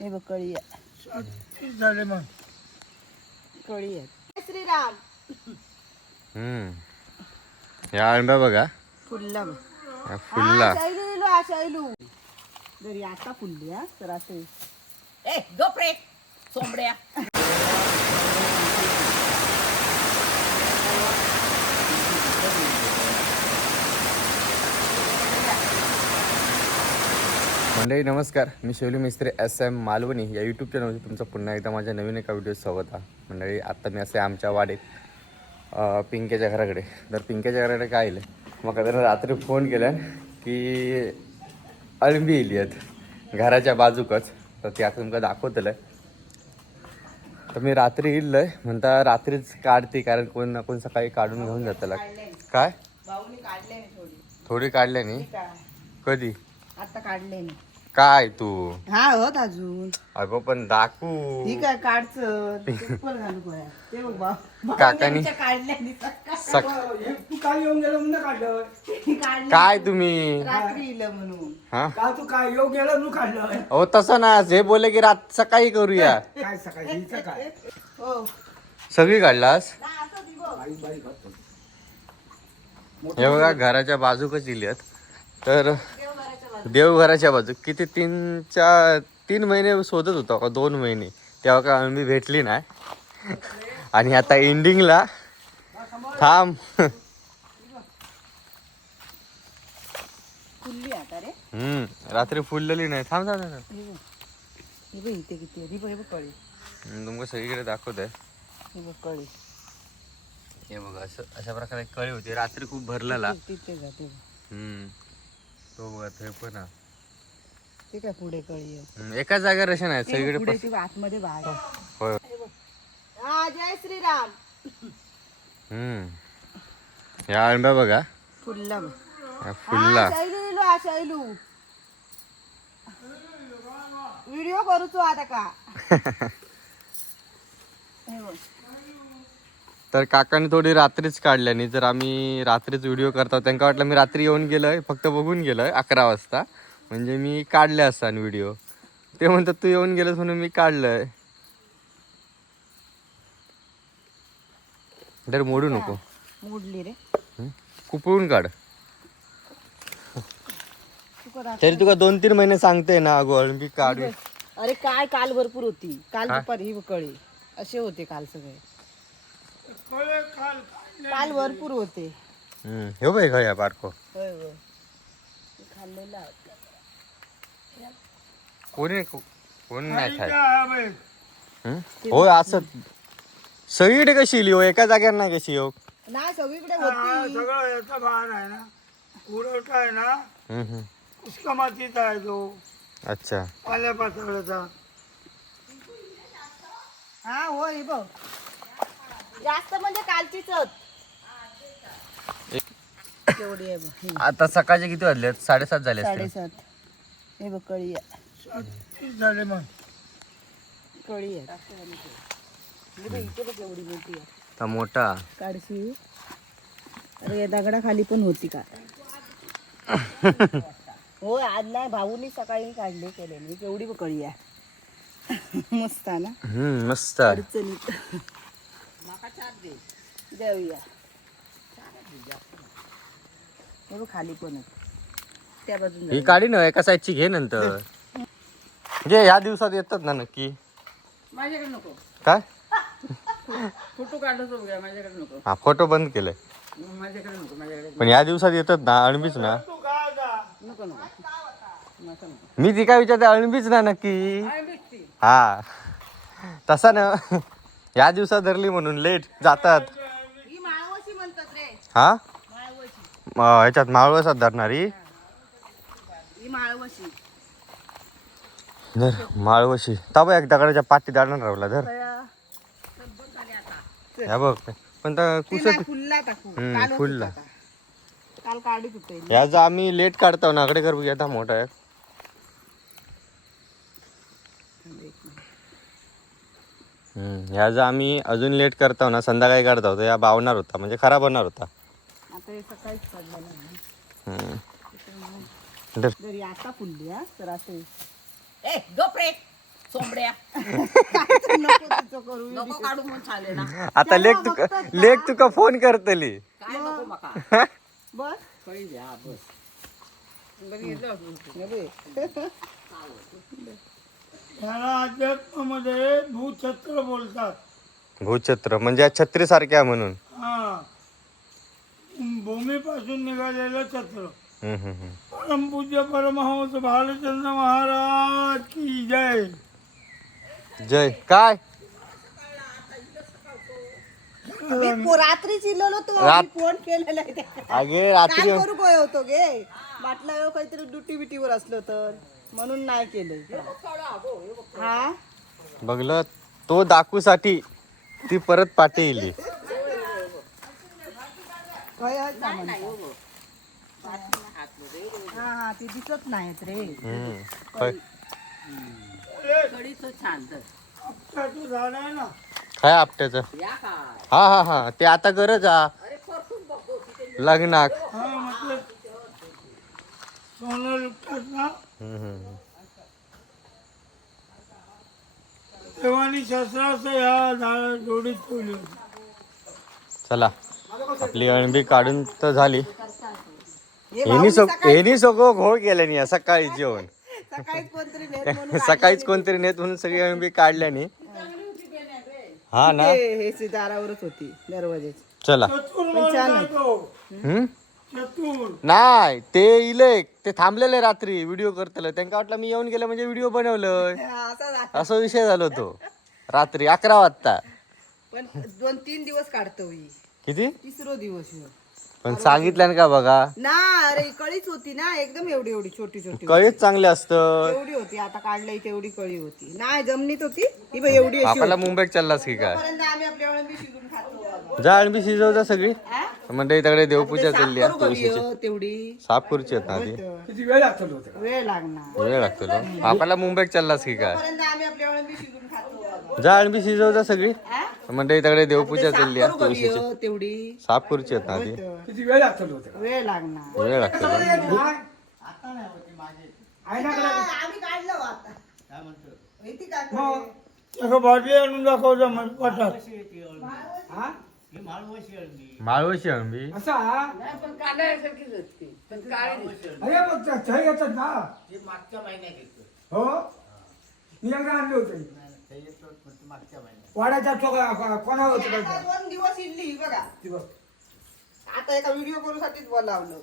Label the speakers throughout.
Speaker 1: हे बघ कळी आहे.
Speaker 2: झाले मग
Speaker 1: कळी आहे. श्रीराम.
Speaker 3: हम्म. या अळंब्या बघा.
Speaker 1: फुलला बघ.
Speaker 3: या फुलला.
Speaker 1: शैलू इलो, हा, शैलू जरी आता फुलली हा तर असं
Speaker 4: ए गप रे.
Speaker 3: मंडळी नमस्कार. मी शिवली मिस्त्री एस एम मालवणी या यूट्यूब चॅनलवरती तुमचं पुन्हा एकदा माझ्या नवीन एका व्हिडिओ स्वागत आहे. मंडळी आत्ता मी असे आमच्या वाडीत अं, पिंक्याच्या घराकडे. तर पिंक्याच्या घराकडे काय येईल मग त्यानं रात्री फोन केला की अळंबी येली आहेत. घराच्या बाजूकच. तर ती आता तुमका दाखवतलं तर मी रात्री येईल म्हणता रात्रीच काढते कारण कोण ना कोण सकाळी काढून घेऊन जातला. काय?
Speaker 1: नाही थोडी.
Speaker 3: काढल्यानी
Speaker 1: काय
Speaker 3: कधी?
Speaker 1: आता काढले नाही.
Speaker 3: काय तू?
Speaker 1: हा होत अजून.
Speaker 3: अगं पण दाखवू.
Speaker 1: ठीक आहे काढचं ते बघ
Speaker 3: काकानी
Speaker 2: हे तू काय येऊन गेलं म्हणून काढलं.
Speaker 3: काय तुम्ही?
Speaker 1: रात्री इलं म्हणून.
Speaker 3: हा?
Speaker 2: तू काय येऊन गेलं म्हणून काढलं.
Speaker 3: हो तसं ना जे बोले की रात सकाळी करूया.
Speaker 2: काय सकाळी? काय?
Speaker 1: हो.
Speaker 3: सगळी काढलास. हे बघा घराच्या बाजूकच इल्यात तर देवघराच्या बाजू. किती तीन चार तीन महिने शोधत होतो का दोन महिने. तेव्हा का आम्ही भेटली नाही. आणि आता एंडिंगला थांब. हम्म रात्री फुललेली नाही. थांब थांब थांब,
Speaker 1: इथे किती कळी.
Speaker 3: तुमका सगळीकडे दाखवत आहे
Speaker 1: हे बघ कळी.
Speaker 3: हे बघा असं अशा प्रकारे कळी होती. रात्री खूप भरलेला. हम्म. तो बघा पण हा.
Speaker 1: ते काय पुढे कळी आहे.
Speaker 3: हम्म, एकाच जागेवर अशा नाही
Speaker 1: ते
Speaker 3: सगळीकडे
Speaker 1: पुढे
Speaker 3: पस-
Speaker 1: ती आतमध्ये बाहेर
Speaker 3: होय.
Speaker 1: हा जय श्रीराम.
Speaker 3: हम्म. या अळंब्या बघा.
Speaker 1: फुलला बघ
Speaker 3: या फुलला.
Speaker 1: हा, शैलू इलो हा शैलू. व्हिडिओ करूचो आता का हे बघ.
Speaker 3: तर काकाने थोडी रात्रीच काढल्यानी जर आम्ही रात्रीच व्हिडिओ करतो त्यांना वाटलं मी रात्री येऊन गेलोय फक्त बघून गेलोय अकरा वाजता. म्हणजे मी काढले असताना व्हिडिओ ते म्हणतात तू येऊन गेलोस म्हणून मी काढलंय. तर मोडू नको.
Speaker 1: मोडली रे?
Speaker 3: कुपळून काढ. तरी तुका दोन तीन महिने सांगते ना अगो अळंबी काढू.
Speaker 1: अरे काय काल भरपूर होती. काल? दुपारी ही कळी. असे होते काल सगळे.
Speaker 2: काल
Speaker 1: काल भरपूर होते.
Speaker 3: हम्म. हे बाई खया पार्को
Speaker 1: होय होय. मी खाल्लेला होता.
Speaker 3: कोणी कोणी नाही खाय? हं? हो असं सगळीकडे कशी लिहो एका जागेवर नाही कशी येऊ
Speaker 1: नाही सगळीकडे
Speaker 2: हा,
Speaker 1: होती
Speaker 2: सगळं याचा भार आहे ना. उडवटा आहे ना.
Speaker 3: हम्म, हम्म.
Speaker 2: उसका मातीचा आहे तो.
Speaker 3: अच्छा.
Speaker 2: पाल्या पातळाचा.
Speaker 1: हा होय हे बघ. जास्त म्हणजे कालचीच होत. केवढी आहे बघ ही.
Speaker 3: आता सकाळचे किती वाजले साडेसात झाले असतील.
Speaker 1: साडेसात. हे बघ कळी आहे.
Speaker 2: झाले मग.
Speaker 1: कळी आहे. हे बघ, इथे बघ मोठी आहे.
Speaker 3: आता मोठा.
Speaker 1: काढशी अरे या दगडाखाली पण होती का? हो आज नाही भाऊनी सकाळी काढले केले. मी केवढी बघ कळी आहे. मस्त आहे ना?
Speaker 3: हम्म मस्त.
Speaker 1: अडचणीत. देऊया. हे बघ खाली पण आहे. त्या बाजून
Speaker 3: ही
Speaker 1: जाऊया.
Speaker 3: काढी ना एका साईडची घे नंतर. घे ह्या दिवसात येतात ना नक्की.
Speaker 1: माझ्याकडे नको.
Speaker 3: काय?
Speaker 1: फोटो काढतो माझ्याकडे नको.
Speaker 3: हा फोटो बंद केलाय.
Speaker 1: माझ्याकडे नको माझ्याकडे
Speaker 3: पण या दिवसात येतात ना अळंबीच ना.
Speaker 2: तू काय का
Speaker 1: नको नको. नको नको.
Speaker 3: मी ती काय विचारते अळंबीच ना नक्की.
Speaker 1: काय भेटती
Speaker 3: हा. तसा ना. या दिवसात धरली म्हणून लेट. जातात.
Speaker 1: ही
Speaker 3: हा? ह्याच्यात मावळसात धरणारी
Speaker 1: माळवशी.
Speaker 3: धर माळवशी. ताबा एक दगडाच्या पाठी दाडणार राहिला धर. ह्या बघ पण कुसत
Speaker 1: फुलला
Speaker 3: या जो आम्ही लेट काढतो ना अकडे कर आता मोठा आहे हम्म, ह्या जो आम्ही अजून लेट करतो ना संध्याकाळी काढतो तो या बावणार होता म्हणजे खराब होणार होता.
Speaker 1: आता हे सकाळीच काढलेलं आहे.
Speaker 3: हम्म. धर.
Speaker 1: जरी आता फुलली हा? तर असं
Speaker 4: ए गप रे. सोंबड्या.
Speaker 1: नको तिचं करू
Speaker 4: नको काढू म्हणून चालेल. ना
Speaker 3: आता लेख तुका लेख तुका फोन करतली.
Speaker 4: काय नको मका
Speaker 1: बस.
Speaker 4: कळी द्या बस.
Speaker 2: त्याला अध्यात्मामध्ये भूछत्र बोलतात.
Speaker 3: भूछत्र म्हणजे या छत्रीसारख्या म्हणून?
Speaker 2: हा. भूमीपासून निघालेलं छत्र.
Speaker 3: हम्म, हम्म, हम्म.
Speaker 2: परमपूज्य परमहंस भालचंद्र महाराज की जय.
Speaker 3: जय. काय?
Speaker 1: मी पो- रात्री चिल्ललो तो
Speaker 3: रात-
Speaker 1: मी फोन केलेला आहे.
Speaker 3: अगे
Speaker 1: काय
Speaker 3: रात्री
Speaker 1: करू काय होतो गे. बाटला काहीतरी ड्युटी बिटीवर असलो तर. म्हणून नाही केलं हा
Speaker 3: बघलं तो दाखवूसाठी ती परत पाठी येईल.
Speaker 1: हा हा. ते दिसत नाहीत रे.
Speaker 2: झाड आहे ना.
Speaker 3: काय आपट्याचं.
Speaker 4: या काय
Speaker 3: हा हा हा ते आता गरज हा. लग्नाक.
Speaker 2: हा सोनं. देवानी शस्त्रास्त्र ह्या झाडा जोडीत ठेवली होती.
Speaker 3: चला. आपली अणबी काढून तर झाली.
Speaker 1: हे
Speaker 3: हेनी सग सगळं घोळ केलं नाही सकाळी जेवण.
Speaker 1: सकाळीच कोणतरी नेत म्हणून
Speaker 3: सकाळीच कोणतरी नेत म्हणून सगळी अणबी काढल्यानी हा ना?
Speaker 1: हे दारावरच होती दरवाजेच.
Speaker 3: चला.
Speaker 1: पण छान
Speaker 2: आहे
Speaker 3: हम्म? नाही ते इले ते थांबलेले रात्री व्हिडिओ करतलं. त्यांना वाटलं मी येऊन गेलं म्हणजे व्हिडिओ बनवलं
Speaker 1: असा
Speaker 3: विषय झालो तो रात्री अकरा वाजता.
Speaker 1: पण दोन तीन दिवस काढतो
Speaker 3: किती?
Speaker 1: तिसरो दिवस.
Speaker 3: पण सांगितलं का बघा?
Speaker 1: ना अरे कळीच होती ना एकदम एवढी एवढी छोटी छोटी
Speaker 3: कळीच चांगले असतं.
Speaker 1: एवढी होती आता काढलंय तेवढी कळी होती. नाही जमिनीत होती. ही बघ एवढी
Speaker 3: आपल्याला मुंबईत चाललास की काय?
Speaker 1: पर्यंत आम्ही आपल्या वेळेला बी शिजून खातो.
Speaker 3: जा अणबी शिजव जा सगळी? म्हणजे इकडे देवपूजा चालली
Speaker 1: करू
Speaker 3: आहे तुळशीची.
Speaker 1: तेवढी?
Speaker 3: साफ करूची आहेत ना ती.
Speaker 2: किती वेळ लागतो होता
Speaker 1: वेळ लागणार.
Speaker 3: वेळ लागतो आपल्याला मुंबईत चाललास की काय?
Speaker 1: पर्यंत आम्ही आपल्या वेळेला बी शिजून खातो.
Speaker 3: जा अणबी शिजव जा सगळी.
Speaker 1: हा?
Speaker 3: म्हणजे इकडे देवपूजा चालली
Speaker 1: करू
Speaker 3: आहे तुळशीची.
Speaker 1: तेवढी?
Speaker 3: साफ करूची आहेत ना ती.
Speaker 2: किती वेळ लागतो होता
Speaker 1: वेळ लागणार.
Speaker 3: वेळ लागतो.
Speaker 1: आम्ही काढलं आता. माहिती का
Speaker 2: मग त्याचं बाटली आणून
Speaker 3: माळवशी अणबी
Speaker 2: असा?
Speaker 4: पण काढायसारखीच असते पण काळी
Speaker 2: अरे मग त्या- त्या येतात ना?
Speaker 4: मागच्या महिन्यात
Speaker 2: हो? मी एकदा आणले होते. वाड्याचा चोका कोणा होतं
Speaker 1: आता दोन दिवस इडली ही बघा. आता एका व्हिडिओ करू साठीच बोलावलं.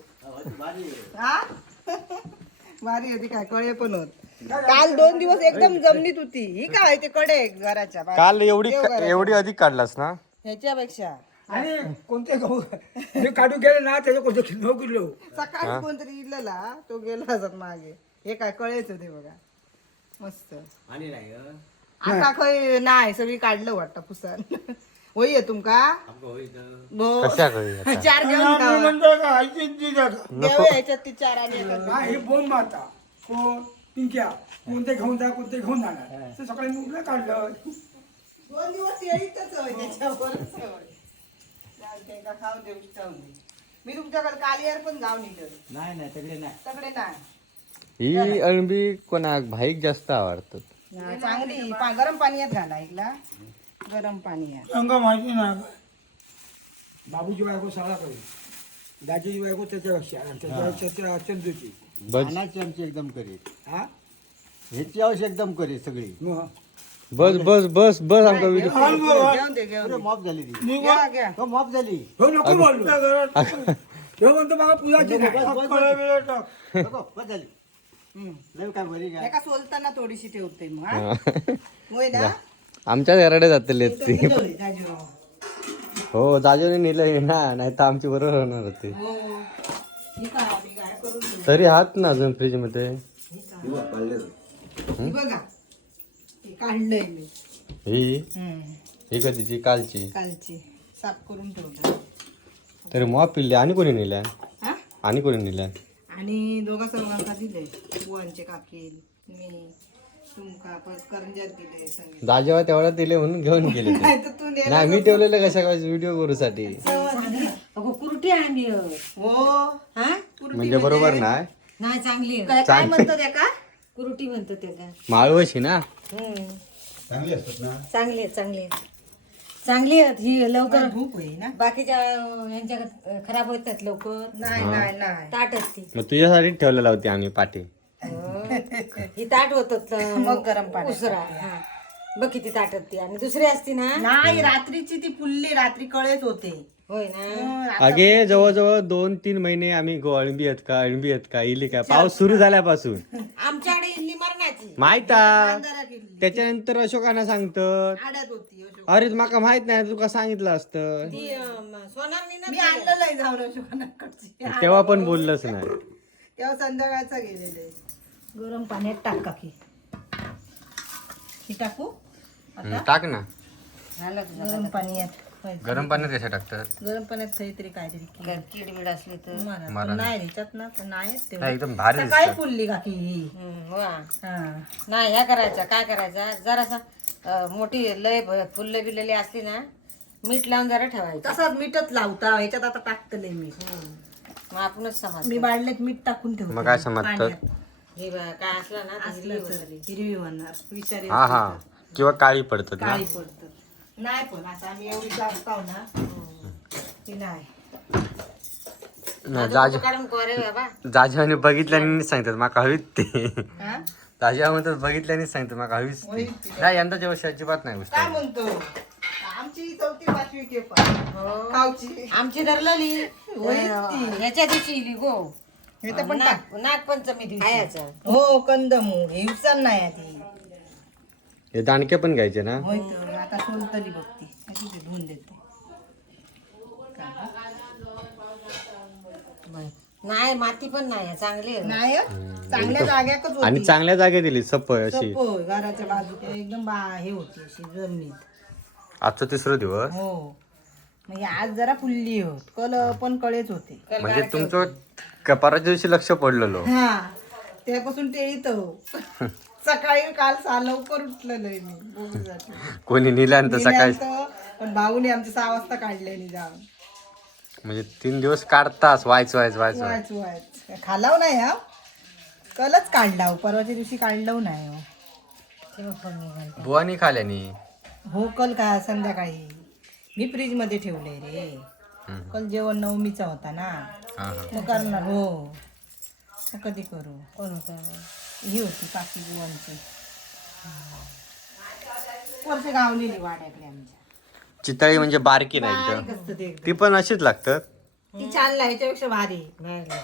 Speaker 1: हा भारी होती काय कळे पण होत. काल दोन दिवस एकदम जमनीत होती. ही काय ते कडे घराच्या बाहेर.
Speaker 3: काल एवढी
Speaker 1: देवघराच्या.
Speaker 3: एवढी अधिक काढलास ना?
Speaker 1: ह्याच्यापेक्षा.
Speaker 2: आणि कोणते गहू? जे काढून गेले ना त्याच्या कोणते नऊ किलो
Speaker 1: सकाळी कोणतरी इडलेला तो गेला असत मागे. हे काय कळेच होते बघा. मस्त. आता खय नाही सगळी काढलं वाटतं पुसान होई तुमका? भो.
Speaker 3: कशा कळी आता?
Speaker 1: चार घेऊन
Speaker 2: आम्ही
Speaker 1: खावा.
Speaker 2: म्हणतो का
Speaker 1: ह्याच्यात ती चार आणि एकात
Speaker 2: हा हे बोंब मारता कोण? पिंक्या. कोणते घेऊन जा कोणते घेऊन जाणार. ते सकाळी मुलं काढलं.
Speaker 1: दोन दिवस येईतच होय त्याच्यावरच. होय. चालतंय का खाऊन देऊ दे. मी तुमच्याकडे कालियार पण जाऊन येईल
Speaker 5: नाही नाही तगडे नाही.
Speaker 1: नाही.
Speaker 3: ही अळंबी कोणाक भाईक जास्त आवडतात.
Speaker 1: हा, चांगली. पा- गरम पाण्यात घाला ऐकला गरम पाण्यात
Speaker 2: त्यांना माहिती नाही
Speaker 6: बाबूची बायको सगळा करी. दाजीची बायको त्याच्यापेक्षा आणि त्याच्या चंदूची
Speaker 5: आमची एकदम करी.
Speaker 6: हा?
Speaker 5: ह्याची आवश्यक एकदम करी सगळी.
Speaker 6: मग?
Speaker 3: बस बस बस बस आमका व्हिडिओ
Speaker 1: घेऊन दे घेऊन
Speaker 5: पुरे
Speaker 1: दे.
Speaker 5: मॉप झाली ती.
Speaker 1: घ्या घ्या
Speaker 5: तो मॉप झाली.
Speaker 6: हो नको बोललो
Speaker 2: त्या घरात
Speaker 6: तो म्हणतो बघा पूजाची नाही.
Speaker 2: फळं बिळं टाक.
Speaker 5: नको, बस झाली.
Speaker 1: हम्म.
Speaker 5: लय काय बरी काय
Speaker 1: एका सोलताना थोडीशी ठेवते मग हा? होय ना?
Speaker 3: आमच्या घराडे जातले ती.
Speaker 1: होय, जाजूराव.
Speaker 3: हो जाजूने नेलंय ना नाही तर आमची बरोबर होणार होती.
Speaker 1: हो ही काय आम्ही काय करून ठेवू?
Speaker 3: तरी हात ना अजून फ्रीजमध्ये.
Speaker 1: ही बघा हे काढलंय मी.
Speaker 3: ही?
Speaker 1: हम्म.
Speaker 3: ही कधीची कालची.
Speaker 1: कालची. साफ करून ठेवलं.
Speaker 3: तरी मॉप पिल्ली आणि कोणी नेल्या?
Speaker 1: हा?
Speaker 3: आणि कोणी नेल्या?
Speaker 1: आणि दोघा सर्वांना दिले. बुवांचे काकील मी तुमका परत करंजात दिले सगळे.
Speaker 3: दाजेवा तेवढा दिले म्हणून घेऊन गेले ते.
Speaker 1: नाही तर तू नेला
Speaker 3: नाही मी ठेवलेलं कशा काय व्हिडिओ करूसाठी
Speaker 7: अगो कुरुटी आणली.
Speaker 1: हो.
Speaker 7: हा?
Speaker 3: म्हणजे बरोबर नाही.
Speaker 7: नाही चांगली आहे.
Speaker 1: काय काय म्हणतो त्या का
Speaker 7: कुरुटी म्हणतो ते का
Speaker 3: माळवशी ना?
Speaker 7: हम्म.
Speaker 5: चांगली असतात ना?
Speaker 7: चांगली आहेत चांगली आहेत. चांगली आहेत ही लवकर
Speaker 1: भूक होई ना.
Speaker 7: बाकीच्या यांच्या खराब होतात लवकर.
Speaker 1: नाही नाही नाही.
Speaker 7: ताटच ती
Speaker 3: मग तुझ्यासाठी ठेवलेला होती आम्ही पाठी
Speaker 7: ही ताट होत
Speaker 1: मग गरम पाण्यात.
Speaker 7: उसरा हा. बघ किती ताटत ती आणि दुसरी असती ना?
Speaker 1: नाही रात्रीची ती फुलली रात्री कळत होते.
Speaker 7: होय ना.
Speaker 3: अगे जवळजवळ दोन तीन महिने आम्ही गो अळंबी आहेत का अळंबी आहेत का इली का? पाऊस सुरू झाल्यापासून.
Speaker 7: आमच्याकडे इल्ली मरणाची.
Speaker 3: माहिता त्याच्यानंतर अशोकांना सांगतात.
Speaker 1: आड्यात होती अशोक.
Speaker 3: अरे माका माहीत नाही तुका सांगितलं असतं.
Speaker 7: ती अं, सोनारनी ना
Speaker 1: मी आणलेलं आहे जाऊन अशोकानाकडची
Speaker 3: तेव्हा पण बोललंच नाही.
Speaker 1: तेव्हा संध्याकाळचा गेलेले. गरम पाण्यात टाका की ही टाकू?
Speaker 3: हम्म, टाक ना.
Speaker 1: गरम पाण्यात. होय.
Speaker 3: गरम पाण्यात कशा टाकतात?
Speaker 1: गरम पाण्यात काहीतरी काहीतरी की-
Speaker 7: काय कीड बीड असली तर?
Speaker 1: मारा.
Speaker 3: मारा
Speaker 1: पण नाही ह्याच्यात ना पण नाही.
Speaker 3: नाही, एकदम भारी
Speaker 1: सकाळी
Speaker 3: दिसतात.
Speaker 1: फुलली का की ही?
Speaker 7: हम्म, वा.
Speaker 1: हा.
Speaker 7: नाही ह्या करायच्या काय करायचा? जरासा अं, मोठी लय भ- फुल्ल बिल्लेली असली ना मीठ लावून जरा ठेवायचं.
Speaker 1: तसाच मीठच लावता ह्याच्यात आता टाकतले मी
Speaker 7: मग आपणच समज
Speaker 1: मी बाळलेत मीठ टाकून ठेवते.
Speaker 3: मग काय समजतं.
Speaker 7: हे बघ, काय असलं ना ती
Speaker 1: असलं
Speaker 7: हिरवी
Speaker 1: तर. हिरवी होणार विचार
Speaker 3: हा हा. किंवा काळी पडतात ना?
Speaker 1: काळी पडत. नाही पण आता आम्ही एवढी जास्त आहो ना. ती नाही.
Speaker 3: नाही,
Speaker 7: आता
Speaker 3: जाज
Speaker 7: काढून कोरे बाबा.
Speaker 3: जाजाने बघितल्याने सांगतात माका हवीत ते.
Speaker 1: हा?
Speaker 3: ताज्या म्हणतात बघितल्याने सांगतात माका हवीच ती. नाही यंदाच्या वर्षी अजिबात नाही गोष्ट.
Speaker 1: काय म्हणतो? आमची चौथी पाचवी केप खावची
Speaker 7: आमची धरलेली ह्याच्या दिवशी इली गो.
Speaker 1: हे तर पण टाक.
Speaker 7: नाग नागपंचमी दिवशी.
Speaker 1: हो कंदमू हे उचल नाही ती
Speaker 3: हे दाणके पण घ्यायचे ना?
Speaker 1: होय तर आता सोलतली बघती. कशी ते धुवून देते.
Speaker 7: नाही माती पण नाही चांगली आहे.
Speaker 1: नाही हं? चांगल्या जाग्याकच
Speaker 3: आणि
Speaker 1: होती.
Speaker 3: चांगल्या जागे दिली सप्पय अशी.
Speaker 1: घराच्या बाजू एकदम बा हे होती अशी जमिनीत.
Speaker 3: आजचा तिसरा दिवस?
Speaker 1: हो. म्हणजे आज जरा फुलली होत. कल पण कळेच होते.
Speaker 3: म्हणजे तुमचं कपाराच्या दिवशी लक्ष पडलेलो.
Speaker 1: हा. त्यापासून ते येत सकाळी काल सा लवकर उठलेलं मी बघूसाठी.
Speaker 3: कोणी निल्यानंतर सकाळी
Speaker 1: पण भाऊने आमच्या सहा वाजता काढले जाऊन.
Speaker 3: म्हणजे तीन दिवस काढतास वायच वायच वायच वायच.
Speaker 1: वाच वाच खालाव नाही हा? कलच काढला हो. परवाच्या दिवशी काढलाव नाही हो.
Speaker 3: बुवानी खाल्यानी
Speaker 1: हो कल का संध्याकाळी. मी फ्रीजमध्ये ठेवले रे.
Speaker 3: हम्म.
Speaker 1: कल जेवण नवमीचा होता ना.
Speaker 3: हा हा.
Speaker 1: मग करणार हो. मग कधी करू?
Speaker 7: कोण होतं
Speaker 1: ही होती पाकी बुवांची वर्ष गावलेली वाड्याकडे आमच्या.
Speaker 3: चितळी म्हणजे बारकी नाही
Speaker 1: बारीक
Speaker 3: एकदम.
Speaker 1: असतं ते एकदम.
Speaker 3: ती पण अशीच लागतात?
Speaker 1: ती छान ह्याच्यापेक्षा भारी.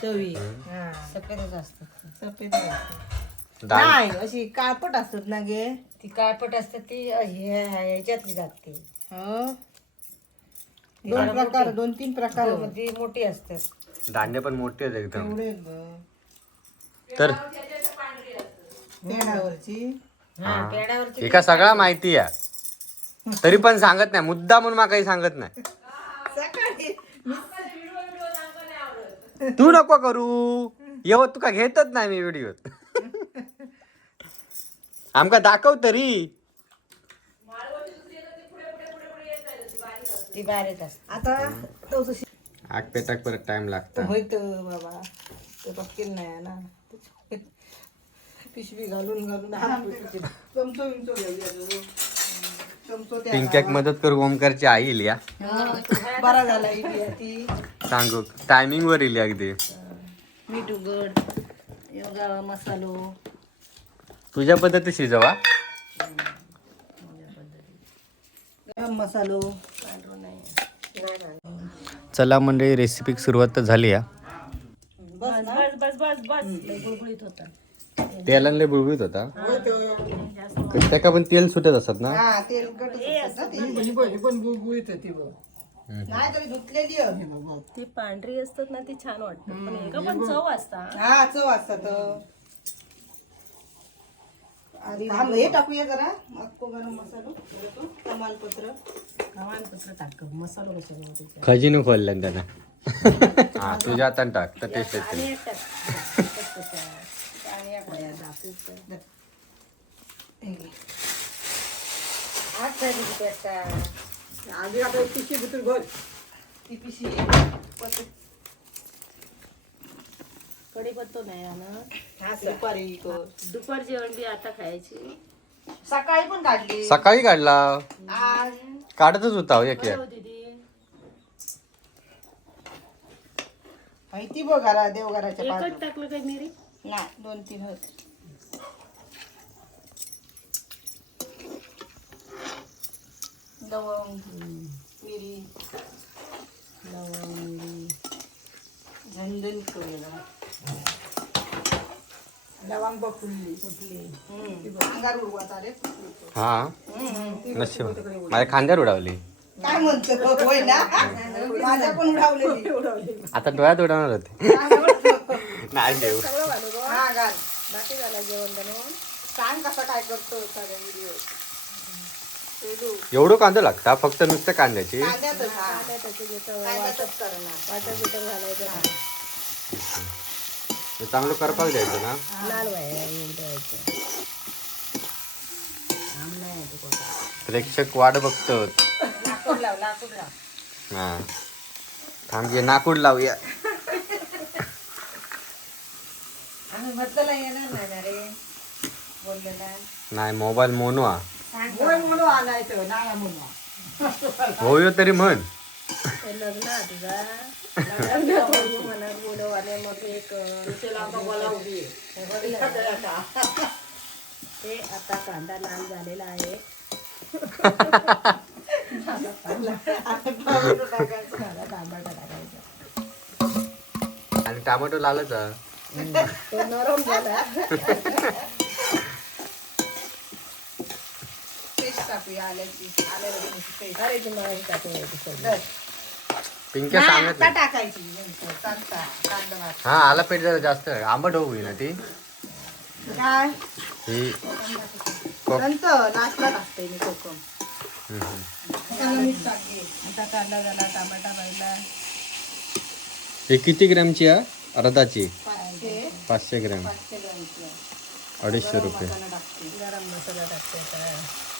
Speaker 1: चवी. हा.
Speaker 7: सफेदच असतात
Speaker 1: सफेद असते.
Speaker 3: दाल?
Speaker 1: नाही अशी काळपट असतात ना गे.
Speaker 7: ती काळपट असते ती हे- ह्याच्यातली जाते.
Speaker 1: हो. दोन प्रकार दोन तीन प्रकार आहेत.
Speaker 7: ती मोठी असते
Speaker 3: दांडे पण मोठे आहेत एकदम.
Speaker 1: एवढे आहेत गं.
Speaker 3: तर
Speaker 1: पेंडावरची.
Speaker 7: हा पेड्यावरची
Speaker 3: एका सगळा माहिती आहे. तरी पण सांगत नाही. मुद्दा म्हणून मला काही सांगत नाही.
Speaker 1: सकाळी
Speaker 3: तू नको करू. येव तुका घेतच नाही मी व्हिडिओ आमका दाखव तरी.
Speaker 7: ती बारीक असते.
Speaker 1: आता तसं शि-
Speaker 3: आग पेटाक परत टाइम लागता.
Speaker 1: होईत बाबा. ते पटकेल नाही ना पिशवी घालून घालून हात. चमचो बिमचो घेऊया गं. चमचो त्या
Speaker 3: पिंक्याक मदत करू ओमकारची आई येईल या
Speaker 1: बरा झाला इडली ती.
Speaker 3: सांगू टायमिंग वर येईल अगदी.
Speaker 1: मीठ उघड योगा मसालो.
Speaker 3: तुझ्या पद्धती शिजवा
Speaker 1: गरम मसालो.
Speaker 3: चला मंडळी रेसिपी सुरुवात तर झाली या तेलांना बुळबुळीत होता. त्याका पण तेल सुटत असतात ना?
Speaker 1: हा
Speaker 2: बघ.
Speaker 1: नाही तरी धुतलेली आहे. बाबा.
Speaker 8: ती पांढरी असतात ना ती छान वाटतात. पण एका पण चव असतात
Speaker 1: हा चव असतात. आणि थांब, हे टाकूया जरा. गरम मसालो. तमालपत्र
Speaker 8: तमालपत्र टाक मसाला कशा
Speaker 3: खजिनो खोलल्या त्यांना. हा तुझ्या हातान टाक तर टेस्ट येते.
Speaker 7: पेस्ट
Speaker 1: आधी आता? भितर घाल ती
Speaker 8: कढीपत्तो नाही ना
Speaker 1: हा दुपारी कर
Speaker 8: दुपार जेवण बी आता खायची.
Speaker 1: सकाळी पण काढली.
Speaker 3: सकाळी काढला.
Speaker 1: आज?
Speaker 3: काढतच होता हो एक
Speaker 8: ती
Speaker 1: माहिती बघ घरा देवघराच्या
Speaker 8: एकच
Speaker 1: बाजूला
Speaker 8: टाकलं काय मिरी?
Speaker 1: नाही दोन तीन होत. लवंग मिरी. लवंग मिरी. झणझणीत करूया
Speaker 2: लवांग बघ फुलली फुटली
Speaker 1: अंगार उडवत आले.
Speaker 3: हा. नशीब. माझ्या खांद्यावर उडावली.
Speaker 1: काय म्हणतो? होय ना? माझ्या पण उडावलेली.
Speaker 3: आता डोळ्यात उडवणार होते. नाही देऊ
Speaker 1: हा घाल.
Speaker 8: बाकी झाला जेवण बनवून.
Speaker 1: सांग कसा काय करतो व्हिडिओ
Speaker 3: एवढं कांदा लागता फक्त नुसतं कांद्याची? चांगलं करपाक द्यायचं ना? प्रेक्षक वाट बघतो हा. थांब ये नाकूड लावूया
Speaker 7: नाही
Speaker 3: मोबाईल मोनवा.
Speaker 1: होय म्हणून आणायचं नाही म्हणून
Speaker 3: होय तरी म्हण.
Speaker 8: लग्न तुझा मनात बोलव आणि मग एक ते आता कांदा लाल झालेला आहे. कांदा टमाटा टाकायचा
Speaker 3: आणि टोमॅटो लालच.
Speaker 8: तो नरम झाला.
Speaker 1: टाकूया आल्याची आल्या लसूणची पेस्ट
Speaker 8: अरे ती मला टाकायची सगळं
Speaker 3: पिंक्या
Speaker 1: नाही,
Speaker 3: सांगत
Speaker 1: आता
Speaker 3: नाही.
Speaker 1: टाकायची. नंतर चालता कांदा भात.
Speaker 3: हा आला पेट जरा जास्त. आंबट होऊ ना ती.
Speaker 1: काय?
Speaker 3: ही कोक-
Speaker 1: नंतर लास्टला टाकते मी कोकम.
Speaker 3: हम्म, हम्म.
Speaker 1: त्याला मीठ टाकते.
Speaker 8: आता कांदा झाला टमाटा पाहिला
Speaker 3: हे किती ग्रॅमची आहे? अर्धाची. पाचशे. ग्रॅम.
Speaker 1: पाचशे ग्रामची आहे.
Speaker 3: अडीचशे रुपये.
Speaker 1: मसाला टाकते.
Speaker 8: गरम मसाला टाकते आता.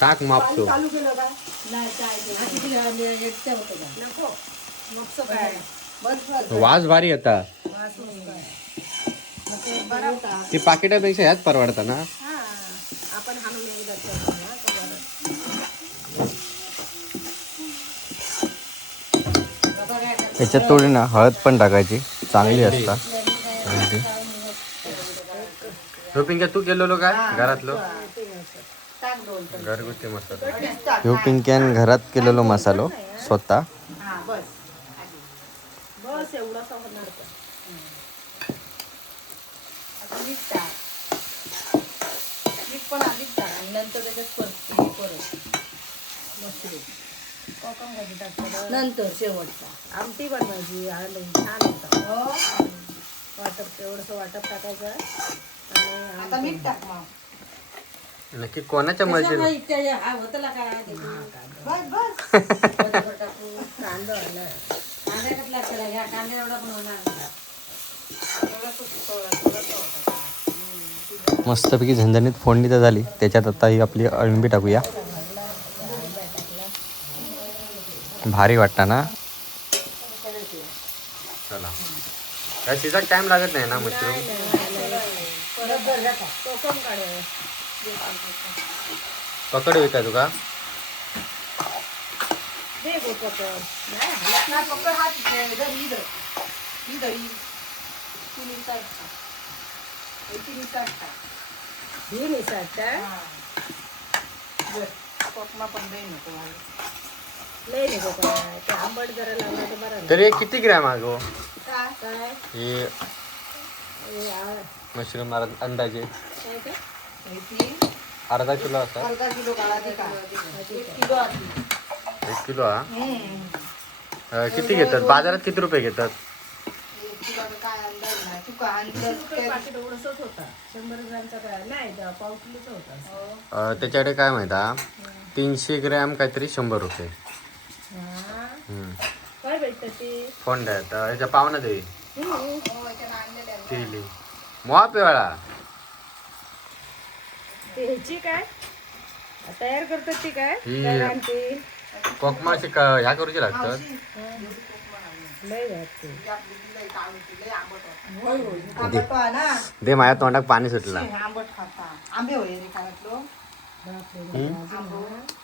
Speaker 3: टाक मापतो
Speaker 1: चालू केलं का?
Speaker 8: नाही काय ते किती घालले? एकच्या होतं का? नको. मग काय?
Speaker 1: बस बस.
Speaker 3: वास भारी.
Speaker 8: मग ते बरं. होता
Speaker 3: ती पाकिटापेक्षा ह्याच परवडता ना?
Speaker 8: हा आपण हाणून एकदा.
Speaker 3: त्याच्यात थोडी ना हळद पण टाकायची. चांगली असता. तू केलेलो काय? घरातलो? घरगुती मसाला ह्यो पिंक्यान घरात केलेलो मसालो स्वतः.
Speaker 1: हा नंतर त्याच्यात परत परत
Speaker 8: कोकम भाजी टाकतात
Speaker 1: नंतर शेवटचा
Speaker 8: आमटी बनवायची आलं छान होतं.
Speaker 1: हो.
Speaker 8: वाटप तेवढंसं वाटप टाकायचं. आणि
Speaker 1: आता मीठ टाक
Speaker 3: नक्की कोणाच्या मर्जी. मस्तपैकी झणझणीत फोडणी तर झाली. त्याच्यात आता ही आपली अळंबी टाकूया. भारी वाटतं ना? चला. शिजाक टाइम लागत नाही ना मशरूम पकड होईल का? तुका
Speaker 8: तर
Speaker 3: हे किती ग्रॅम आहे गो?
Speaker 1: काय?
Speaker 8: काय
Speaker 3: हे मशरूम अंदाजे. अर्धा किलो असा?
Speaker 1: अर्धा किलो का एक किलो आधी.
Speaker 3: एक किलो हा?
Speaker 1: हम्म.
Speaker 3: अं, किती घेतात? बाजारात किती रुपये घेतात?
Speaker 1: एक किलोचा काय अंदाज नाही. तू का अंदाज
Speaker 8: रुपये पाकिट एवढंच होता. शंभर ग्रामचा काय? नाही द- पाव किलोचा होता.
Speaker 3: अं, त्याच्याकडे काय माहिती हा? तीनशे ग्रॅम काहीतरी शंभर रुपये.
Speaker 8: हा.
Speaker 3: हम्म.
Speaker 8: काय भेटतं ते?
Speaker 3: फोन द्या तर ह्याच्या पाहुणा देवी.
Speaker 1: हो, याच्यानं आणलेलं आहे.
Speaker 3: केली मोहा पिवाळा.
Speaker 8: ते ह्याची काय? तयार करतात ती काय?
Speaker 3: ही-
Speaker 8: काय आणते.
Speaker 3: कोकमाशी का ह्या करूची लागतात.
Speaker 1: कोकमा आंबट पहा ना.
Speaker 3: दे माझ्या तोंडात पाणी सुटला.
Speaker 1: आंबट खाता. आंबे होय रे कानातलो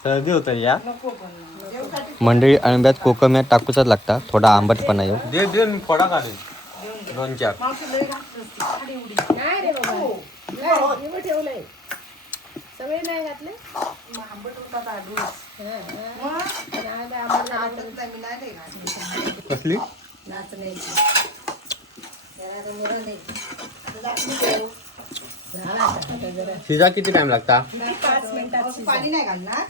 Speaker 3: सर्दी होत या.
Speaker 1: नको पण. जेवसाठी
Speaker 3: मंडळी अळंब्यात कोकम्यात टाकूचाच लागता थोडा आंबटपणा येऊ. दे दे मी फोडा दोन चार.
Speaker 1: मावशी लय घातली असती, खाली उडी.
Speaker 8: नाही रे बाबा? नाही, इकडे ठेवलंय. सगळे नाही घातले.
Speaker 3: कसली? शिजा किती टाइम लागता?
Speaker 8: पाच मिनिटात
Speaker 1: पाणी नाही घालणार.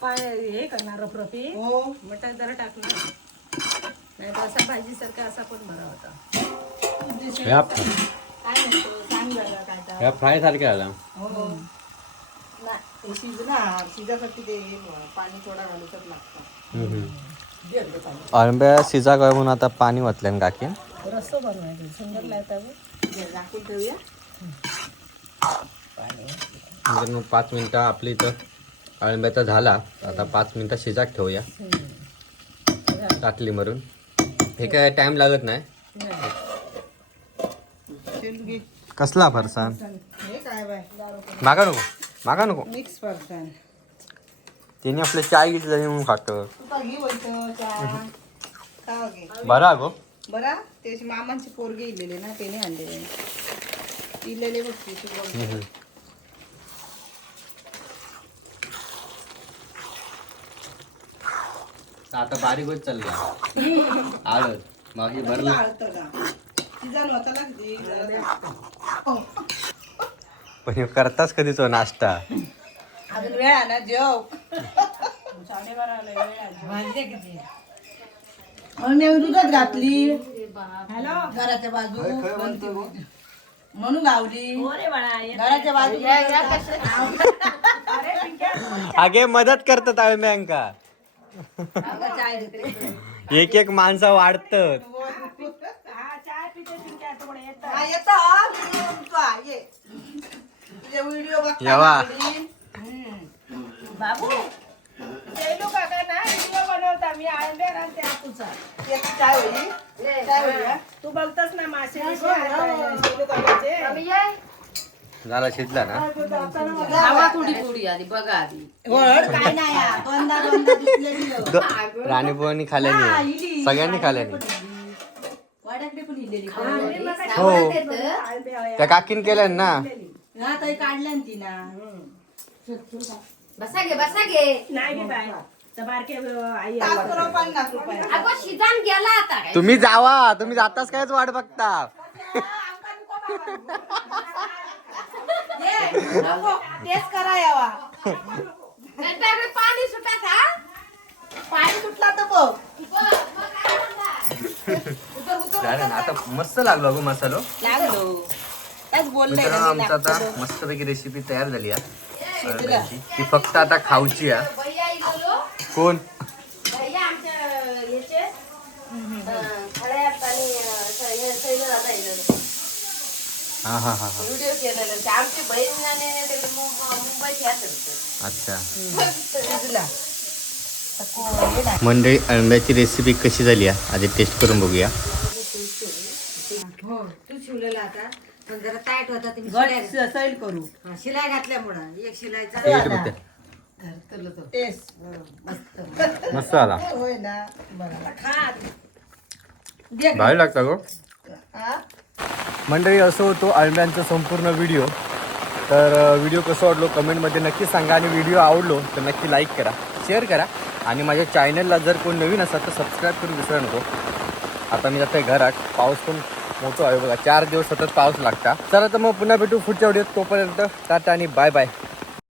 Speaker 8: पाय हे करणार रपरपी
Speaker 1: हो.
Speaker 8: मटार जरा टाकणार. नाही तर असा भाजीसारखा असा पण बरा होता.
Speaker 1: काय म्हणतो? सांग बरं काय
Speaker 3: फ्राय सारखे आला
Speaker 1: हो. नाही ते शिजणार शिजासाठी ते पाणी थोडा घालूचच लागतं.
Speaker 3: अळंब्या शिजा काय म्हणून आता पाणी वाचल्यान काकी
Speaker 8: बनवायचा सुंदर
Speaker 1: ठेवूया.
Speaker 3: मग पाच मिनटं आपली इथं अळंब्याचा झाला. आता पाच मिनटं शिजाक ठेवूया. टाकली मरून. हे काय टाइम लागत नाही? कसला
Speaker 1: हे बाय?
Speaker 3: मागा नको. मागा नको.
Speaker 1: Mix person.
Speaker 3: त्याने आपलं चाय घेतलं म्हणून खातं.
Speaker 1: तुका घे बोलतो चहा खाव घे?
Speaker 3: बरा गो.
Speaker 1: बरा? त्याची मामांची पोरगे इलेले ना त्याने आणलेले. इलेले बघ.
Speaker 3: आता बारीक होत चालली आळत मग भरलं.
Speaker 1: आळतं का
Speaker 3: पण हे करताच कधी तो नाश्ता?
Speaker 1: अजून वेळ ना जेव. दुधात घातली. घराच्या बाजू? म्हणून गावली घराच्या बाजू
Speaker 3: आगे मदत करतात अळम्यांका एक एक माणसं वाढतात.
Speaker 1: हा, तुझे व्हिडिओ
Speaker 3: येवा.
Speaker 8: बाबू जयलू काका ना व्हिडिओ बनवता मी आणि त्या तुझा
Speaker 1: एक चाय होईल? चाय होईल हा?
Speaker 8: तू बघतस ना मासे बिसे आता जयलू काकाचे.
Speaker 3: झाला शिजला ना?
Speaker 4: खावा थोडी थोडी आधी बघा आधी.
Speaker 1: वळ, काय नाही हा. दोनदा दोनदा धुतलेली हो.
Speaker 3: द- राणीबुवानी खाल्यानी सगळ्यांनी खाल्यानी
Speaker 1: वाड्याकडे पण इलेली
Speaker 3: हो त्या काकीन केल्यान ना?
Speaker 1: हा ताई काढल्या ना तिना.
Speaker 7: बसा घे बसा घे
Speaker 8: नाही गे बाय तर बारके आई
Speaker 1: तास करो पन्नास रुपये.
Speaker 7: अगं शिजान गेला आता. काय
Speaker 3: तुम्ही जावा तुम्ही जाताच कायच वाट बघता.
Speaker 1: ये, नको, टेस्ट करा यावा.
Speaker 7: पाणी हा?
Speaker 1: पाणी सुटला तर बघ.
Speaker 3: झालं ना आता मस्त लागलो गो मसालो.
Speaker 1: लागलो.
Speaker 3: आमचं आता मस्तपैकी रेसिपी तयार झाली आहे. ती फक्त आता खाऊची आहे
Speaker 7: भैया इलो
Speaker 3: कोण?
Speaker 7: भैया आमच्या याचे खड्यात आणि सैल दादा इलो
Speaker 3: हा हा हा हा.
Speaker 7: व्हिडिओ केलेलं. ते आमची बहीण आणि ते मुं- मुंबईत ह्याच होतं.
Speaker 3: अच्छा.
Speaker 1: शिजला
Speaker 3: मंडळी अळंब्याची रेसिपी कशी झाली आहे आधी टेस्ट करून बघूया
Speaker 7: हो तू शिवलेला आता पण जरा टाईट होता तुम्ही
Speaker 1: गड सैल करू.
Speaker 7: हा, शिलाई घातल्यामुळं एक शिलाईचा
Speaker 3: टेस्ट बघते
Speaker 7: धरतलं तो.
Speaker 1: टेस्ट
Speaker 7: मस्त
Speaker 3: मस्त आला
Speaker 1: होय ना बरं
Speaker 3: भारी लागता गो.
Speaker 1: हा
Speaker 3: मंडळी असं होतो अळम्यांचा संपूर्ण व्हिडिओ तर व्हिडिओ कसं वाटलो कमेंटमध्ये नक्की सांगा आणि व्हिडिओ आवडलो तर नक्की लाईक करा शेअर करा. आणि माझ्या चॅनलला जर कोण नवीन असाल तर सबस्क्राईब करून विसरू नको. आता मी जाते घरात पाऊस पण मोठं आहे बघा. चार दिवस सतत पाऊस लागता. चला तर मग पुन्हा भेटू पुढच्या व्हिडिओत. तोपर्यंत टाटा आणि बाय बाय